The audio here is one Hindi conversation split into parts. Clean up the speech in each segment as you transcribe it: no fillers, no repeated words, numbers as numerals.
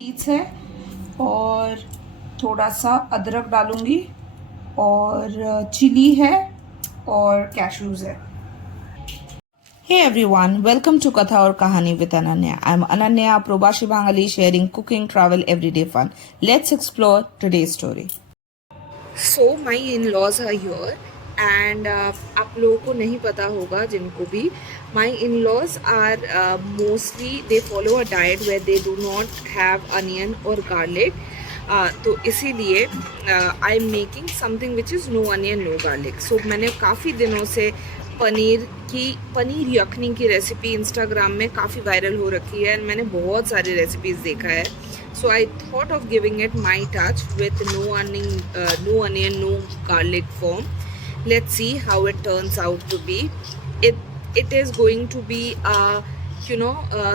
बीन्स है और थोड़ा सा अदरक डालूंगी और चिली है और कैशूज़ है। Hey everyone, welcome to Katha or Kahani with Ananya. I'm Ananya, Probashi Bangali, sharing cooking, travel, everyday fun. Let's explore today's story. So my in-laws are here and आप लोगों को नहीं पता होगा जिनको भी my in-laws are mostly they follow a diet where they do not have onion or garlic. तो इसीलिए I am making something which is no onion no garlic. So मैंने काफ़ी दिनों से पनीर यखनी की रेसिपी इंस्टाग्राम में काफ़ी वायरल हो रखी है एंड मैंने बहुत सारी रेसिपीज़ देखा है। So I thought of giving it my touch with no onion, no garlic form. Let's see how it turns out to be. It is going to be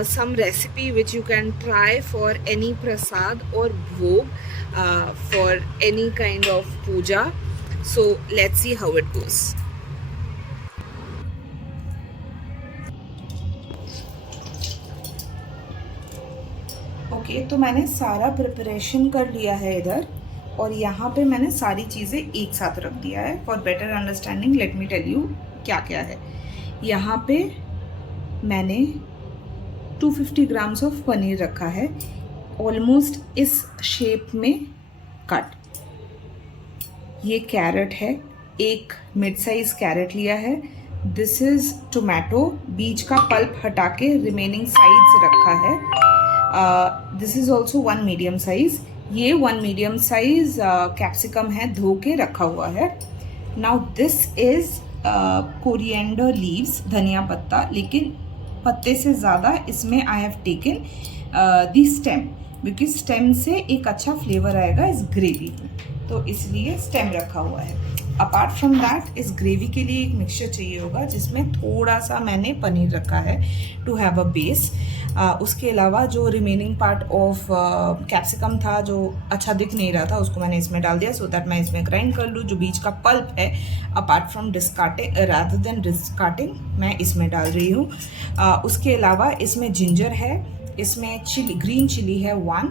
some recipe which you can try for any prasad or bhog, for any kind of puja. So let's see how it goes. Okay तो मैंने सारा प्रिपरेशन कर लिया है इधर और यहाँ पे मैंने सारी चीज़ें एक साथ रख दिया है। For better understanding let me tell you क्या क्या है। यहाँ पे मैंने 250 ग्राम्स ऑफ पनीर रखा है, ऑलमोस्ट इस शेप में कट। ये कैरेट है, एक मिड साइज कैरेट लिया है। दिस इज़ टोमेटो, बीज का पल्प हटा के रिमेनिंग साइड्स रखा है। This is also 1 medium size. ये 1 मीडियम साइज़ कैप्सिकम है, धो के रखा हुआ है। Now this is coriander leaves, धनिया पत्ता, लेकिन पत्ते से ज़्यादा इसमें I have taken the stem, क्योंकि स्टेम से एक अच्छा फ्लेवर आएगा इस ग्रेवी में, तो इसलिए स्टेम रखा हुआ है। अपार्ट फ्रॉम दैट इस ग्रेवी के लिए एक मिक्सचर चाहिए होगा जिसमें थोड़ा सा मैंने पनीर रखा है टू हैव अ बेस। उसके अलावा जो रिमेनिंग पार्ट ऑफ कैप्सिकम था जो अच्छा दिख नहीं रहा था उसको मैंने इसमें डाल दिया सो दैट मैं इसमें ग्राइंड कर लूँ। जो बीच का पल्प है अपार्ट फ्रॉम डिस्कार्टिंग रादर देन डिस्कार्टिंग मैं इसमें डाल रही हूँ। उसके अलावा इसमें जिंजर है, इसमें चिली, ग्रीन चिली है 1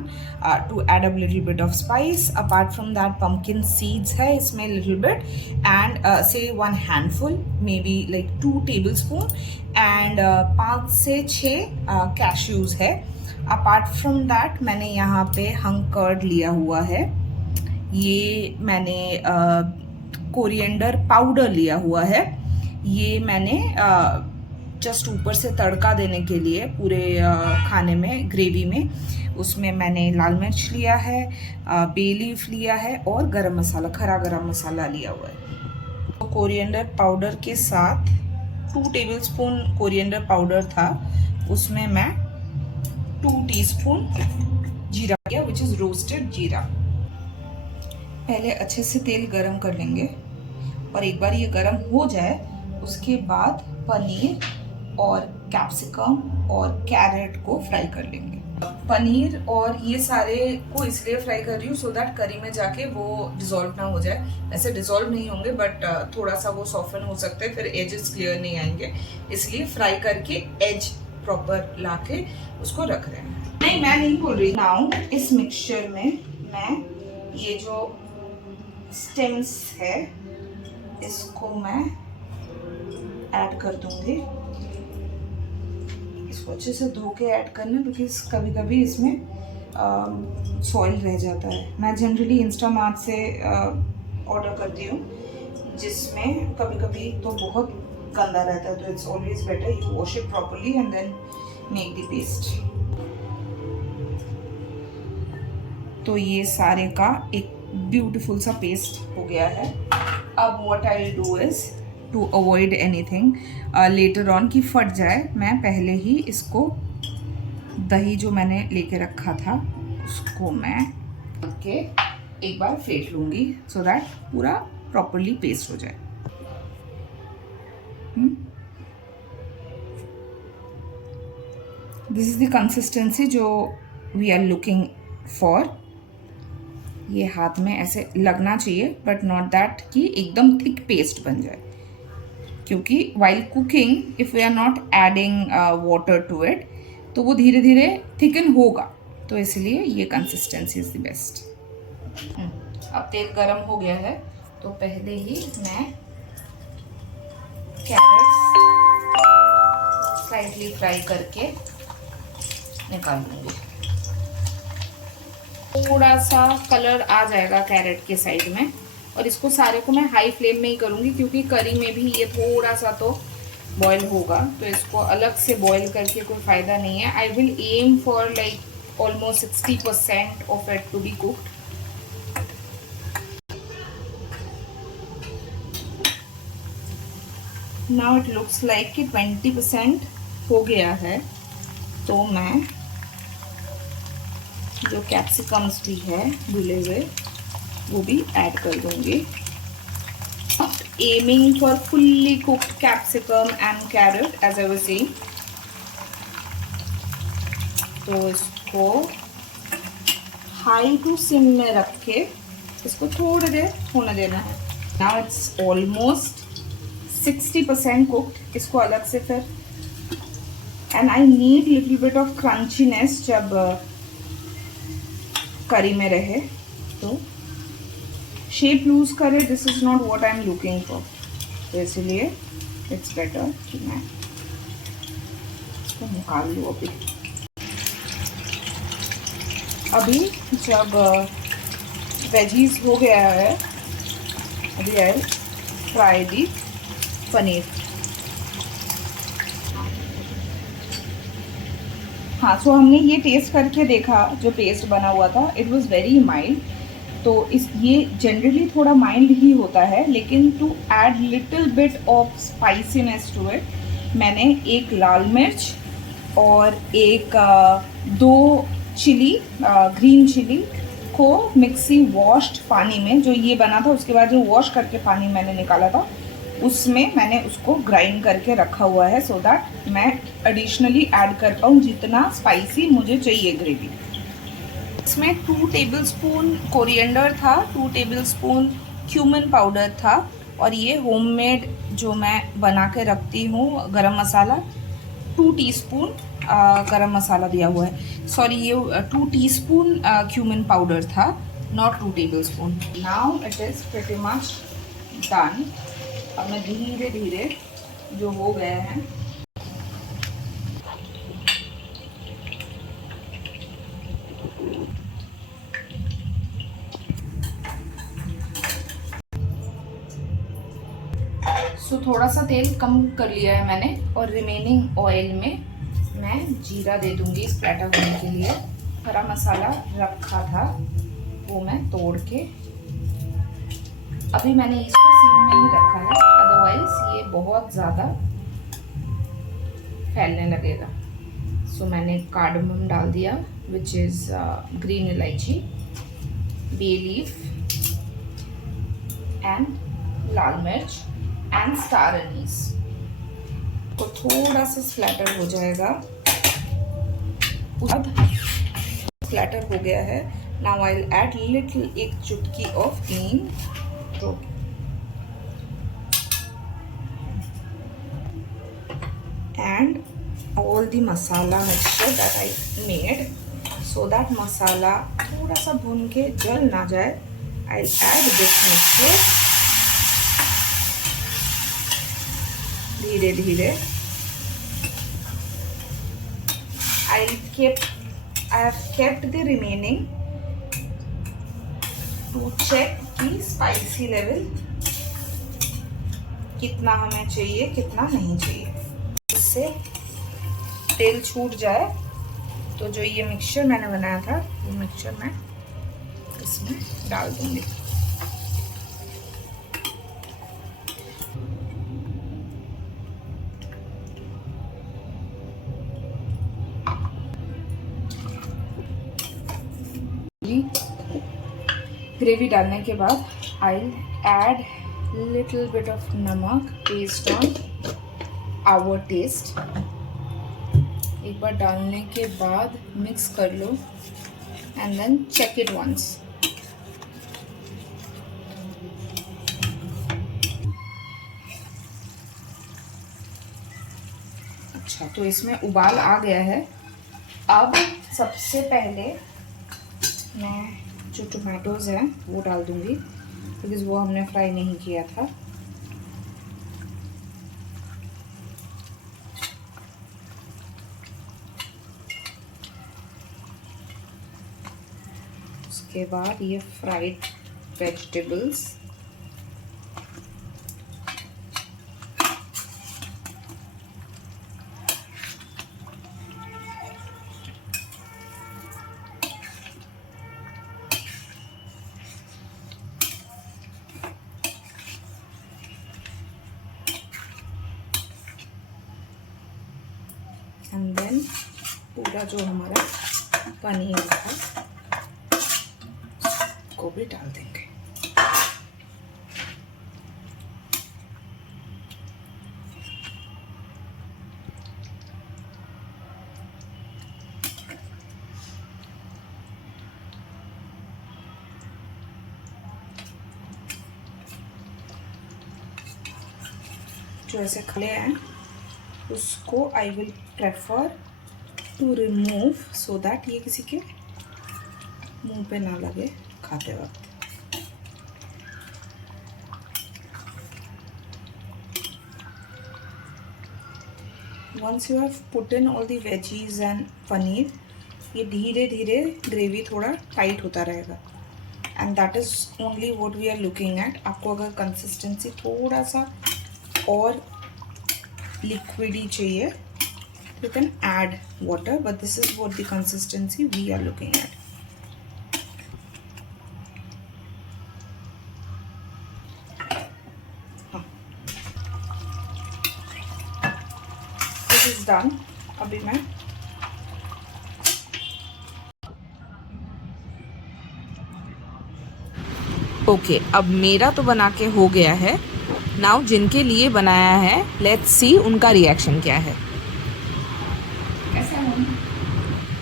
to add a little bit of spice. Apart from that pumpkin seeds है इसमें लिटिल बिट एंड से 1 handful maybe like 2 tablespoon and 5 से 6 कैश्यूज है। अपार्ट फ्रॉम दैट मैंने यहाँ पे हंग कर्ड लिया हुआ है। ये मैंने कोरिएंडर पाउडर लिया हुआ है। ये मैंने जस्ट ऊपर से तड़का देने के लिए पूरे खाने में, ग्रेवी में, उसमें मैंने लाल मिर्च लिया है, बे लीफ लिया है और गरम मसाला, खरा गरम मसाला लिया हुआ है। तो कोरिएंडर पाउडर के साथ 2 टेबलस्पून कोरिएंडर पाउडर था, उसमें मैं 2 टीस्पून जीरा लिया विच इज़ रोस्टेड जीरा। पहले अच्छे से तेल गरम कर लेंगे और एक बार ये गरम हो जाए उसके बाद पनीर और कैप्सिकम और कैरेट को फ्राई कर लेंगे। पनीर और ये सारे को इसलिए फ्राई कर रही हूँ सो दैट करी में जाके वो डिज़ोल्व ना हो जाए। ऐसे डिज़ोल्व नहीं होंगे बट थोड़ा सा वो सॉफ्टन हो सकते हैं, फिर एजेस क्लियर नहीं आएंगे, इसलिए फ्राई करके एज प्रॉपर ला के उसको रख रहे हैं। नहीं, मैं नहीं बोल रही। नाउ इस मिक्सचर में मैं ये जो स्टेम्स है इसको मैं ऐड कर दूंगी। इसको अच्छे से धो के ऐड करना बिकॉज कभी कभी इसमें सॉइल रह जाता है। मैं जनरली इंस्टामार्ट से ऑर्डर करती हूँ जिसमें कभी कभी तो बहुत गंदा रहता है, तो it's always better you wash it properly and then make the paste. तो ये सारे का एक ब्यूटीफुल सा पेस्ट हो गया है। अब what I will do is to avoid anything later on कि फट जाए, मैं पहले ही इसको दही जो मैंने लेके रखा था उसको मैं के एक बार फेंट लूँगी सो दैट पूरा प्रॉपरली पेस्ट हो जाए। दिस इज़ द कंसिस्टेंसी जो वी आर लुकिंग फॉर। ये हाथ में ऐसे लगना चाहिए बट नॉट दैट कि एकदम थिक पेस्ट बन जाए, क्योंकि while cooking if we are not adding water to it तो वो धीरे धीरे थिकन होगा। तो इसलिए ये कंसिस्टेंसी इज़ द बेस्ट। अब तेल गरम हो गया है तो पहले ही मैं कैरेट्स स्लाइटली फ्राई करके निकाल लूँगी। थोड़ा सा कलर आ जाएगा कैरेट के साइड में, और इसको सारे को मैं हाई फ्लेम में ही करूँगी क्योंकि करी में भी ये थोड़ा सा तो बॉयल होगा, तो इसको अलग से बॉयल करके कोई फ़ायदा नहीं है। I will aim for like almost 60% of it to be cooked. Now it looks like कि 20% हो गया है, तो मैं जो कैप्सिकम्स भी है भुने हुए वो भी ऐड कर दूंगी। Aiming for fully cooked capsicum and carrot as I was saying. तो इसको हाई टू सिम में रख के इसको थोड़ी देर होने देना है। Now it's almost 60% cooked. इसको अलग से फिर, and I need little bit of crunchiness जब करी में रहे, तो शेप लूज करे, this is not what I am looking for. तो इसलिए इट्स बेटर कि मैं इसको निकाल लूँ। अभी जब वेजीज हो गया है, अभी आई फ्राई दी पनीर। हाँ, सो हमने ये टेस्ट करके देखा, जो पेस्ट बना हुआ था इट वाज वेरी माइल्ड। तो इस ये जनरली थोड़ा माइल्ड ही होता है, लेकिन to add little bit of spiciness to it मैंने एक लाल मिर्च और एक 2 चिली, ग्रीन चिली को मिक्सी वॉश्ड पानी में, जो ये बना था उसके बाद जो वॉश करके पानी मैंने निकाला था उसमें मैंने उसको ग्राइंड करके रखा हुआ है, सो दैट मैं एडिशनली ऐड कर पाऊँ जितना स्पाइसी मुझे चाहिए ग्रेवी। इसमें 2 टेबलस्पून कोरिएंडर था, 2 टेबलस्पून क्यूमिन पाउडर था, और ये होममेड जो मैं बना के रखती हूँ गरम मसाला 2 टीस्पून गरम मसाला दिया हुआ है। सॉरी, ये 2 टीस्पून क्यूमिन पाउडर था, not 2 tablespoon. Now it is pretty much done. अब मैं धीरे धीरे जो हो गए हैं सो थोड़ा सा तेल कम कर लिया है मैंने, और रिमेनिंग ऑयल में मैं जीरा दे दूंगी स्प्लैटर होने के लिए। हरा मसाला रखा था वो मैं तोड़ के, अभी मैंने इसको सिम में ही रखा है, अदरवाइज ये बहुत ज़्यादा फैलने लगेगा। सो मैंने कार्डमम डाल दिया, विच इज़ ग्रीन इलायची, बे लीफ एंड लाल मिर्च एंड स्टार एनीस। तो थोड़ा सा स्प्लैटर हो जाएगा, स्प्लैटर हो गया है। Now I will add little, एक चुटकी ऑफ हींग and all the masala mixture that I made, so that masala थोड़ा सा भून के जल ना जाए, I'll add this mixture धीरे धीरे। I have kept the remaining to check की स्पाइसी लेवल कितना हमें चाहिए कितना नहीं चाहिए। इससे तेल छूट जाए तो जो ये मिक्सचर मैंने बनाया था वो मिक्सचर मैं इसमें डाल दूंगी। ग्रेवी डालने के बाद I add little bit of नमक बेस्ड ऑन आवर टेस्ट। एक बार डालने के बाद मिक्स कर लो and then check it once. अच्छा, तो इसमें उबाल आ गया है। अब सबसे पहले मैं जो टोमेटोज़ हैं वो डाल दूँगी, बिकॉज़ वो हमने फ्राई नहीं किया था। उसके बाद ये फ्राइड वेजिटेबल्स, एंड देन पूरा जो हमारा पनीर था को भी डाल देंगे। जो ऐसे खले हैं उसको I will prefer to remove so that ये किसी के मुंह पे ना लगे खाते वक्त। Once you have put in all the veggies and paneer, ये धीरे धीरे ग्रेवी थोड़ा टाइट होता रहेगा, and that is only what we are looking at. आपको अगर कंसिस्टेंसी थोड़ा सा और लिक्विडी चाहिए, you can add water, but this is what the consistency we are looking at. This is done. अभी मैं ओके अब मेरा तो बना के हो गया है। नाउ जिनके लिए बनाया है, लेट्स सी उनका रिएक्शन क्या है।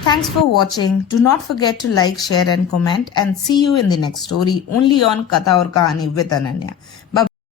Thanks for watching. Do not forget to like, share and comment, and see you in the next story only on Katha or Kahani with Ananya. Bye.